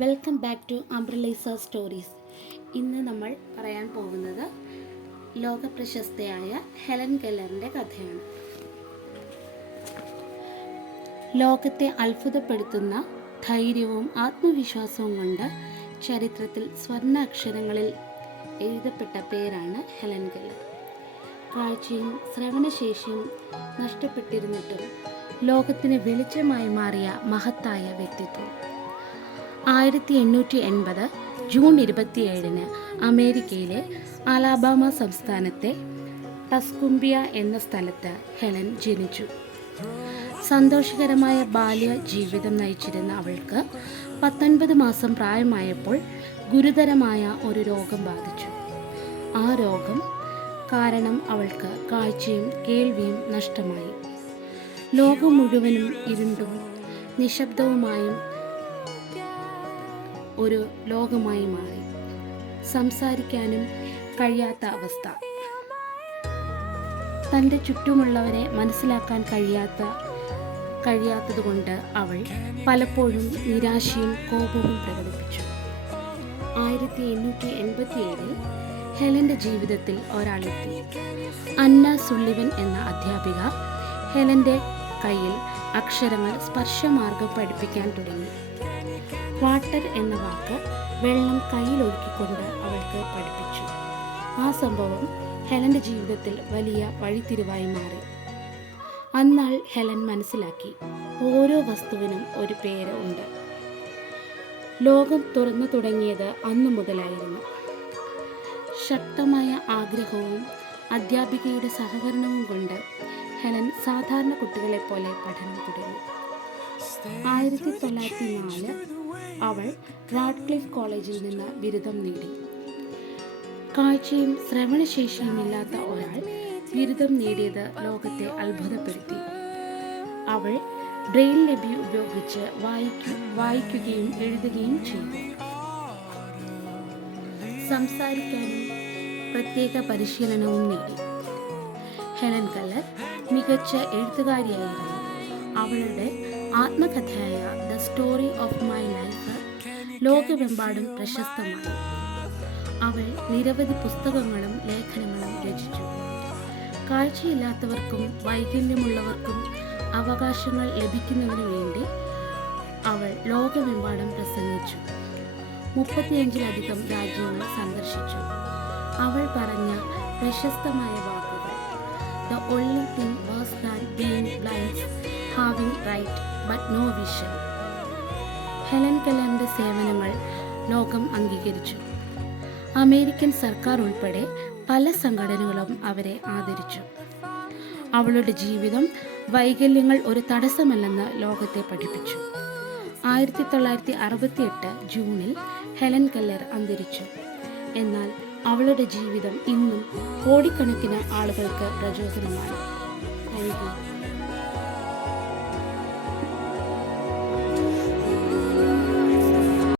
Welcome back to അംബ്രലൈസ stories. ഇന്ന് നമ്മൾ പറയാൻ പോകുന്നത് ലോകപ്രശസ്തയായ ഹെലൻ കെല്ലറിൻ്റെ കഥയാണ്. ലോകത്തെ അത്ഭുതപ്പെടുത്തുന്ന ധൈര്യവും ആത്മവിശ്വാസവും കൊണ്ട് ചരിത്രത്തിൽ സ്വർണ്ണ അക്ഷരങ്ങളിൽ എഴുതപ്പെട്ട പേരാണ് ഹെലൻ കെല്ലർ. കാഴ്ചയും ശ്രവണശേഷിയും നഷ്ടപ്പെട്ടിരുന്നിട്ടും ലോകത്തിന് വെളിച്ചമായി മാറിയ മഹത്തായ വ്യക്തിത്വം. 1880 ജൂൺ 27 അമേരിക്കയിലെ അലാബാമ സംസ്ഥാനത്തെ ടസ്കുംബിയ എന്ന സ്ഥലത്ത് ഹെലൻ ജനിച്ചു. സന്തോഷകരമായ ബാല്യ ജീവിതം നയിച്ചിരുന്ന അവൾക്ക് 19 മാസം പ്രായമായപ്പോൾ ഗുരുതരമായ ഒരു രോഗം ബാധിച്ചു. ആ രോഗം കാരണം അവൾക്ക് കാഴ്ചയും കേൾവിയും നഷ്ടമായി. ലോകം മുഴുവനും ഇരുണ്ടും നിശബ്ദവുമായും ഒരു ലോകമായി മാറി. സംസാരിക്കാനും കഴിയാത്ത അവസ്ഥ. തൻ്റെ ചുറ്റുമുള്ളവരെ മനസ്സിലാക്കാൻ കഴിയാത്തതുകൊണ്ട് അവൾ പലപ്പോഴും നിരാശയും കോപവും പ്രകടിപ്പിച്ചു. 1887 ഹെലൻ്റെ ജീവിതത്തിൽ ഒരാളെത്തി. അന്ന സുള്ളിവൻ എന്ന അധ്യാപിക ഹെലൻ്റെ കയ്യിൽ അക്ഷരങ്ങൾ സ്പർശമാർഗം പഠിപ്പിക്കാൻ തുടങ്ങി. വാട്ടർ എന്ന വാക്ക് വെള്ളം കയ്യിലൊഴുക്കിക്കൊണ്ട് അവൾക്ക് പഠിപ്പിച്ചു. ആ സംഭവം ഹെലൻ്റെ ജീവിതത്തിൽ വലിയ വഴിത്തിരിവായി മാറി. അന്നാൾ ഹെലൻ മനസ്സിലാക്കി, ഓരോ വസ്തുവിനും ഒരു പേര് ഉണ്ട്. ലോകം തുറന്നു തുടങ്ങിയത് അന്നു മുതലായിരുന്നു. ശക്തമായ ആഗ്രഹവും അധ്യാപികയുടെ സഹകരണവും കൊണ്ട് ഹെലൻ സാധാരണ കുട്ടികളെപ്പോലെ പഠനം തുടങ്ങി. 1904 അവൾ റാഡ്ക്ലിഫ് കോളേജിൽ നിന്ന് ബിരുദം നേടി. കാഴ്ചയും ശ്രവണശേഷിയും ഇല്ലാത്ത ഒരാൾ ബിരുദം നേടിയത് ലോകത്തെ അത്ഭുതപ്പെടുത്തി. അവൾ ബ്രെയിൽ ലിപി ഉപയോഗിച്ച് വായിക്കുകയും എഴുതുകയും ചെയ്തു. സംസാരിക്കാനും പ്രത്യേക പരിശീലനവും നേടി. ഹെലൻ കെല്ലർ മികച്ച എഴുത്തുകാരിയായിരുന്നു. അവളുടെ ആത്മകഥയായ the story of my life ലോകമെമ്പാടും പ്രശസ്തമായി. അവൾ നിരവധി പുസ്തകങ്ങളും ലേഖനങ്ങളും രചിച്ചു. കാഴ്ചയില്ലാത്തവർക്കും വൈകല്യമുള്ളവർക്കും അവകാശങ്ങൾ ലഭിക്കുന്നതിനു വേണ്ടി അവൾ ലോകമെമ്പാടും പ്രസംഗിച്ചു. 35-ലധികം രാജ്യങ്ങൾ സന്ദർശിച്ചു. അവൾ പറഞ്ഞ പ്രശസ്തമായ വാക്കുകൾ: The only thing worse than being blind, having right but no vision. Helen കെല്ലറിൻ്റെ സേവനങ്ങൾ ലോകം അംഗീകരിച്ചു. അമേരിക്കൻ സർക്കാർ ഉൾപ്പെടെ പല സംഘടനകളും അവരെ ആദരിച്ചു. അവളുടെ ജീവിതം വൈകല്യങ്ങൾ ഒരു തടസ്സമല്ലെന്ന് ലോകത്തെ പഠിപ്പിച്ചു. 1968 ജൂണിൽ ഹെലൻ കെല്ലർ അന്തരിച്ചു. എന്നാൽ അവളുടെ ജീവിതം ഇന്നും കോടിക്കണക്കിന് ആളുകൾക്ക് പ്രചോദനമാണ്. Thank you.